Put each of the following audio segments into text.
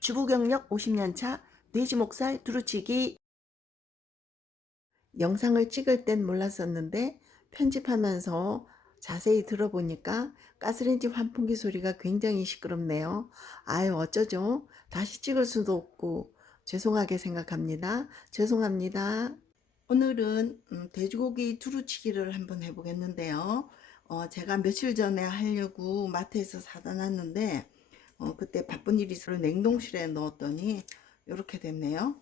주부 경력 50년 차 돼지 목살 두루치기. 영상을 찍을 땐 몰랐었는데 편집하면서 자세히 들어보니까 가스레인지 환풍기 소리가 굉장히 시끄럽네요. 아유, 어쩌죠? 다시 찍을 수도 없고 죄송하게 생각합니다. 죄송합니다. 오늘은 돼지고기 두루치기를 한번 해보겠는데요. 제가 며칠 전에 하려고 마트에서 사다 놨는데 그때 바쁜 일이 있어서 냉동실에 넣었더니 이렇게 됐네요.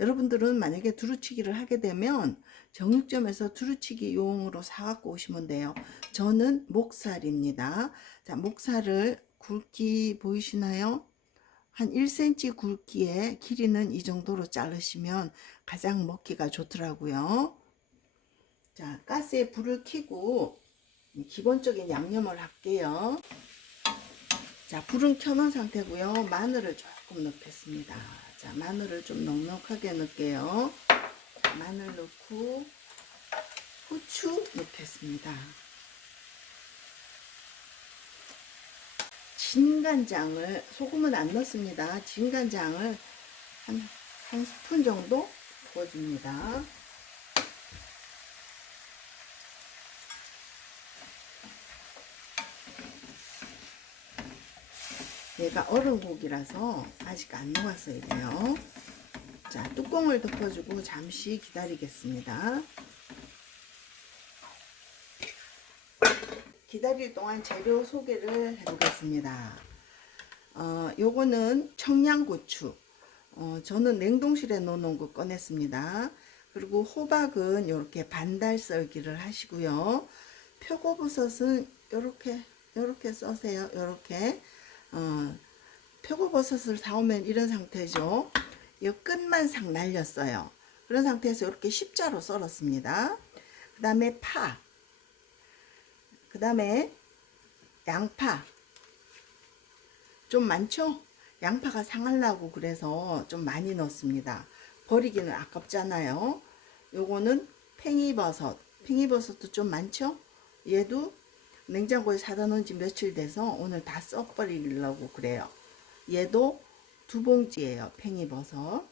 여러분들은 만약에 두루치기를 하게 되면 정육점에서 두루치기 용으로 사갖고 오시면 돼요. 저는 목살입니다. 자, 목살을 굵기 보이시나요? 한 1cm 굵기에 길이는 이 정도로 자르시면 가장 먹기가 좋더라고요. 자, 가스에 불을 켜고 기본적인 양념을 할게요. 자, 불은 켜놓은 상태고요. 마늘을 조금 넣겠습니다. 자, 마늘을 좀 넉넉하게 넣을게요. 마늘 넣고 후추 넣겠습니다. 진간장을, 소금은 안 넣습니다. 진간장을 한 스푼 정도 부어줍니다. 얘가 얼은 고기라서 아직 안 녹았어야 돼요. 자, 뚜껑을 덮어주고 잠시 기다리겠습니다. 기다릴 동안 재료 소개를 해보겠습니다. 요거는 청양고추. 저는 냉동실에 넣어놓은 거 꺼냈습니다. 그리고 호박은 이렇게 반달 썰기를 하시고요. 표고버섯은 요렇게 써세요. 요렇게. 표고버섯을 사오면 이런 상태죠. 이 끝만 싹 날렸어요. 그런 상태에서 이렇게 십자로 썰었습니다. 그 다음에 파, 그 다음에 양파. 좀 많죠? 양파가 상하려고 그래서 좀 많이 넣습니다. 버리기는 아깝잖아요. 요거는 팽이버섯. 팽이버섯도 좀 많죠? 얘도 냉장고에 사다 놓은 지 며칠 돼서 오늘 다 써버리려고 그래요. 얘도 2봉지예요. 팽이버섯.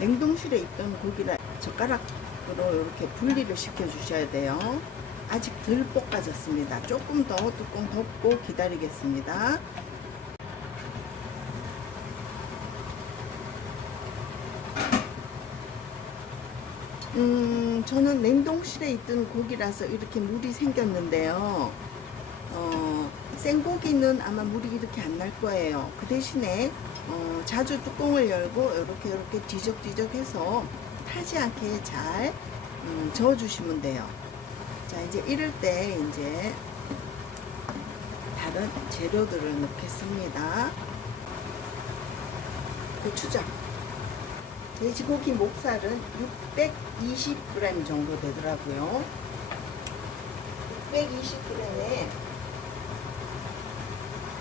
냉동실에 있던 고기를 젓가락으로 이렇게 분리를 시켜 주셔야 돼요. 아직 덜 볶아졌습니다. 조금 더 뚜껑 덮고 기다리겠습니다. 저는 냉동실에 있던 고기라서 이렇게 물이 생겼는데요. 생고기는 아마 물이 이렇게 안 날 거예요. 그 대신에 자주 뚜껑을 열고 이렇게 뒤적뒤적 해서 타지 않게 잘 저어 주시면 돼요. 자, 이제 이럴 때 이제 다른 재료들을 넣겠습니다. 고추장. 돼지고기 목살은 620g 정도 되더라고요. 620g에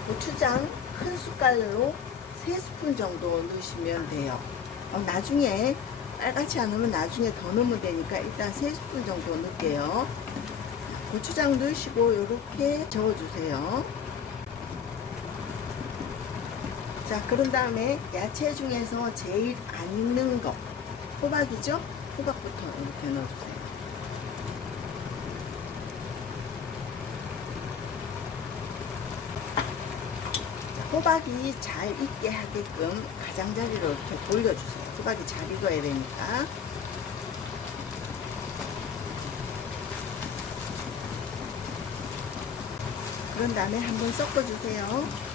고추장 큰 숟갈로 3스푼 정도 넣으시면 돼요. 나중에 빨갛지 않으면 나중에 더 넣으면 되니까 일단 3스푼 정도 넣을게요. 고추장 넣으시고 이렇게 저어주세요. 자, 그런 다음에 야채 중에서 제일 안 익는 거 호박이죠? 호박부터 이렇게 넣어주세요. 자, 호박이 잘 익게 하게끔 가장자리로 이렇게 돌려주세요. 호박이 잘 익어야 되니까. 그런 다음에 한번 섞어주세요.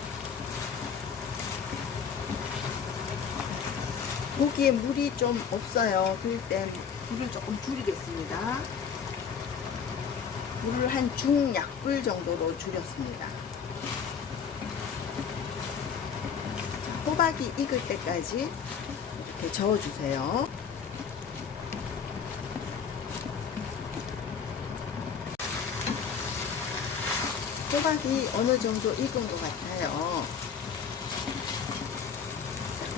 고기에 물이 좀 없어요. 그럴 땐 불을 조금 줄이겠습니다. 물을 한 중약불 정도로 줄였습니다. 자, 호박이 익을 때까지 이렇게 저어주세요. 호박이 어느 정도 익은 것 같아요.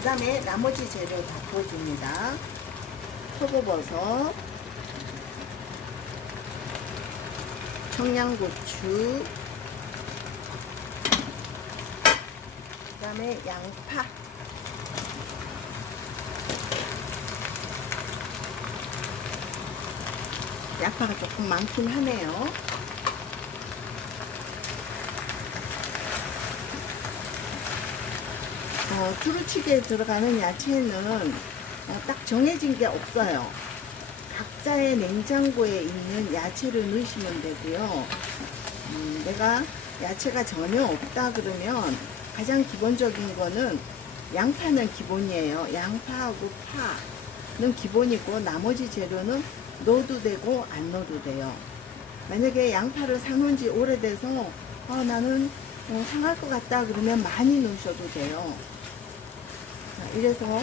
다음에 나머지 재료 다 부어줍니다. 표고버섯, 청양고추, 그 다음에 양파, 양파가 조금 많긴 하네요. 두루치기에 들어가는 야채는 딱 정해진 게 없어요. 각자의 냉장고에 있는 야채를 넣으시면 되고요. 내가 야채가 전혀 없다 그러면 가장 기본적인 거는 양파는 기본이에요. 양파하고 파는 기본이고 나머지 재료는 넣어도 되고 안 넣어도 돼요. 만약에 양파를 사놓은 지 오래돼서 나는 상할 것 같다 그러면 많이 넣으셔도 돼요. 자, 이래서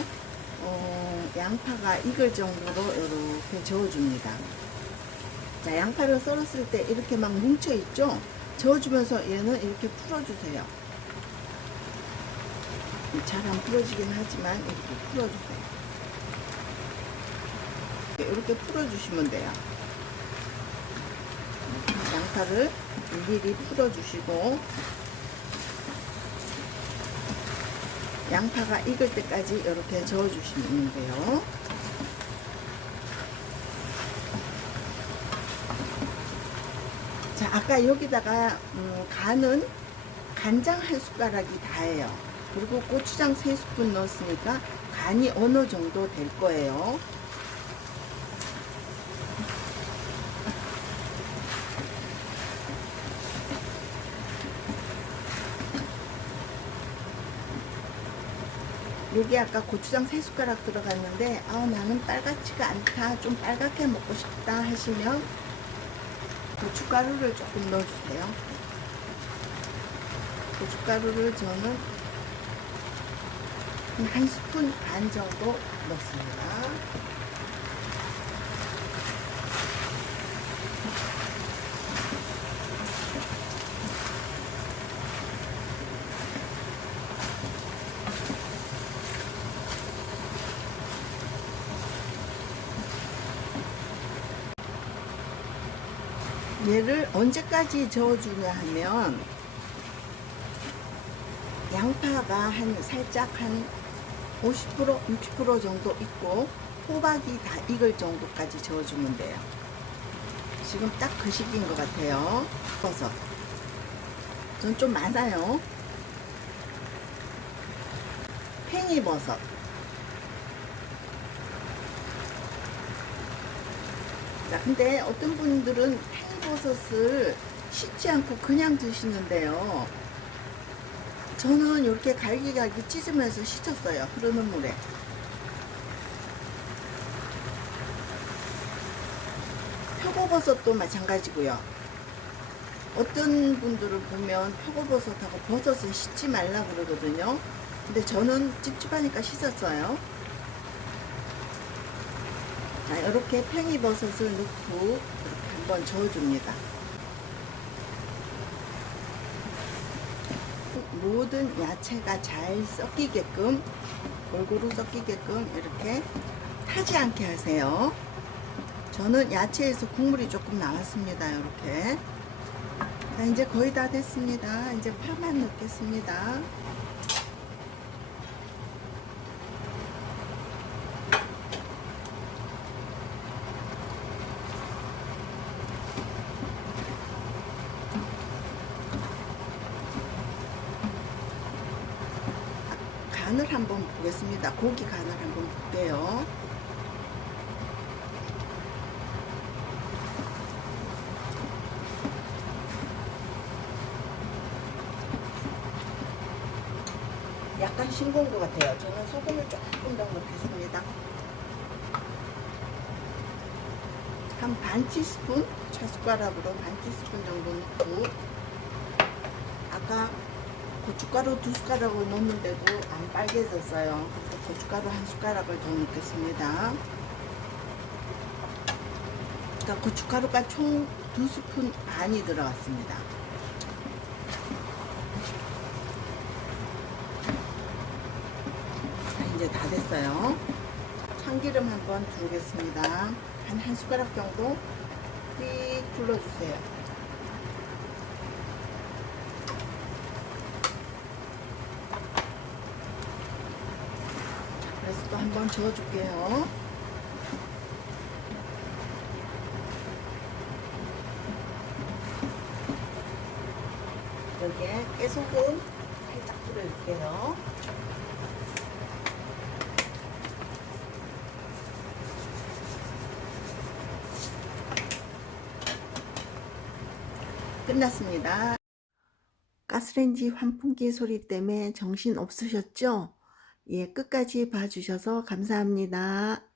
양파가 익을 정도로 이렇게 저어줍니다. 자, 양파를 썰었을 때 이렇게 막 뭉쳐있죠? 저어주면서 얘는 이렇게 풀어주세요. 잘 안 풀어지긴 하지만 이렇게 풀어주세요. 이렇게 풀어주시면 돼요. 양파를 일일이 풀어주시고 양파가 익을 때까지 이렇게 저어주시면 돼요. 자, 아까 여기다가 간은 간장 1숟가락이 다예요. 그리고 고추장 3스푼 넣었으니까 간이 어느 정도 될 거예요. 여기 아까 고추장 3숟가락 들어갔는데 나는 빨갛지가 않다, 좀 빨갛게 먹고 싶다 하시면 고춧가루를 조금 넣어주세요. 고춧가루를 저는 한 스푼 반 정도 넣습니다. 얘를 언제까지 저어주냐 하면 양파가 살짝 한 50%, 60% 정도 익고 호박이 다 익을 정도까지 저어주면 돼요. 지금 딱 그 시기인 것 같아요. 버섯. 전 좀 많아요. 팽이버섯. 자, 근데 어떤 분들은 팽이버섯을 씻지 않고 그냥 드시는데요. 저는 이렇게 갈기갈기 찢으면서 씻었어요. 흐르는 물에. 표고버섯도 마찬가지고요. 어떤 분들을 보면 표고버섯하고 버섯을 씻지 말라 그러거든요. 근데 저는 찝찝하니까 씻었어요. 자, 이렇게 팽이버섯을 넣고 이렇게 한번 저어줍니다. 모든 야채가 잘 섞이게끔, 골고루 섞이게끔 이렇게 타지 않게 하세요. 저는 야채에서 국물이 조금 나왔습니다. 이렇게. 자, 이제 거의 다 됐습니다. 이제 파만 넣겠습니다. 간을 한번 보겠습니다. 고기 간을 한번 볼게요. 약간 싱거운 것 같아요. 저는 소금을 조금 더 넣겠습니다. 한 반 티스푼, 차숟가락으로 반 티스푼 정도 넣고, 아까 고춧가루 2숟가락을 넣었는데도 안 빨개졌어요. 그래서 고춧가루 1숟가락을 더 넣겠습니다. 그러니까 고춧가루가 총 2스푼 반이 들어갔습니다. 자, 이제 이제 다 됐어요. 참기름 한번 두르겠습니다. 한 숟가락 정도 휙 둘러주세요. 그래서 또 한번 저어줄게요. 여기에 깨소금 살짝 뿌려줄게요. 끝났습니다. 가스레인지 환풍기 소리 때문에 정신 없으셨죠? 예, 끝까지 봐주셔서 감사합니다.